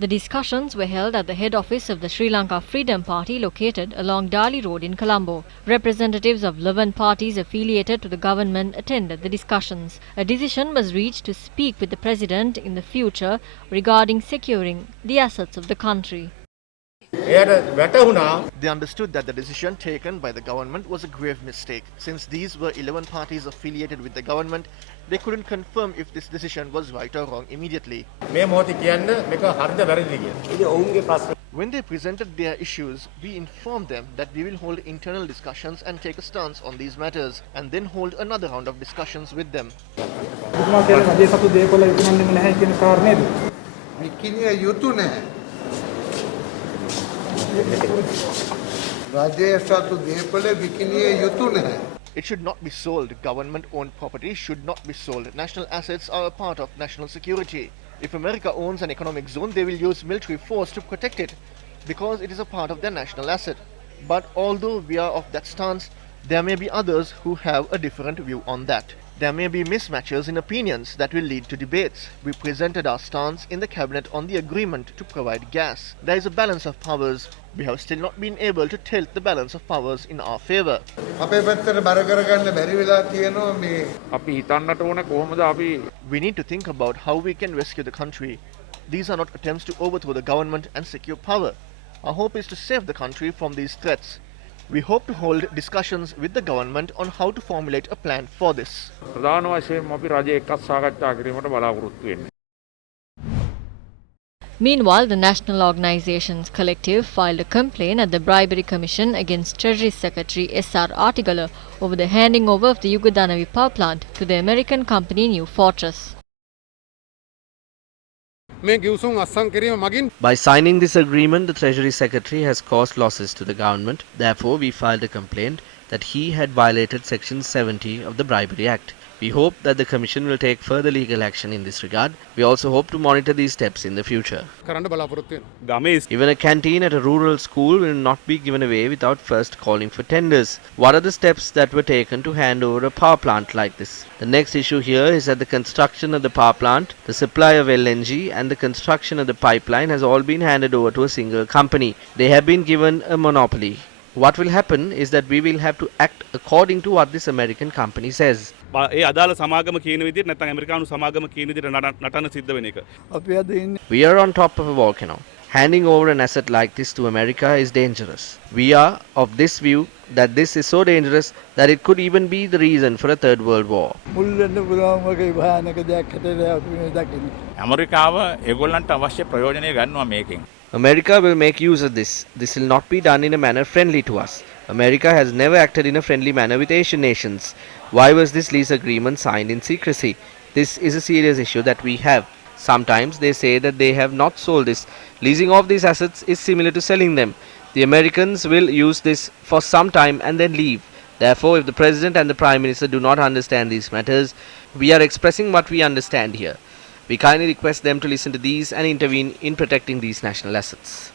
The discussions were held at the head office of the Sri Lanka Freedom Party located along Dali Road in Colombo. Representatives of 11 parties affiliated to the government attended the discussions. A decision was reached to speak with the President in the future regarding securing the assets of the country. They understood that the decision taken by the government was a grave mistake. Since these were 11 parties affiliated with the government, they couldn't confirm if this decision was right or wrong immediately. When they presented their issues, we informed them that we will hold internal discussions and take a stance on these matters, and then hold another round of discussions with them. It should not be sold. Government-owned property should not be sold. National assets are a part of national security. If America owns an economic zone, they will use military force to protect it because it is a part of their national asset. But although we are of that stance, there may be others who have a different view on that. There may be mismatches in opinions that will lead to debates. We presented our stance in the cabinet on the agreement to provide gas. There is a balance of powers. We have still not been able to tilt the balance of powers in our favor. We need to think about how we can rescue the country. These are not attempts to overthrow the government and secure power. Our hope is to save the country from these threats. We hope to hold discussions with the government on how to formulate a plan for this. Meanwhile, the National Organizations Collective filed a complaint at the Bribery Commission against Treasury Secretary S.R. Artigala over the handing over of the Yugadanavi power plant to the American company New Fortress. By signing this agreement, the Treasury Secretary has caused losses to the government. Therefore, we filed a complaint that he had violated Section 70 of the Bribery Act. We hope that the Commission will take further legal action in this regard. We also hope to monitor these steps in the future. Even a canteen at a rural school will not be given away without first calling for tenders. What are the steps that were taken to hand over a power plant like this? The next issue here is that the construction of the power plant, the supply of LNG and the construction of the pipeline has all been handed over to a single company. They have been given a monopoly. What will happen is that we will have to act according to what this American company says. We are on top of a volcano. Handing over an asset like this to America is dangerous. We are of this view that this is so dangerous that it could even be the reason for a third world war. America will make use of this. This will not be done in a manner friendly to us. America has never acted in a friendly manner with Asian nations. Why was this lease agreement signed in secrecy? This is a serious issue that we have. Sometimes they say that they have not sold this. Leasing off these assets is similar to selling them. The Americans will use this for some time and then leave. Therefore, if the President and the Prime Minister do not understand these matters, we are expressing what we understand here. We kindly request them to listen to these and intervene in protecting these national assets.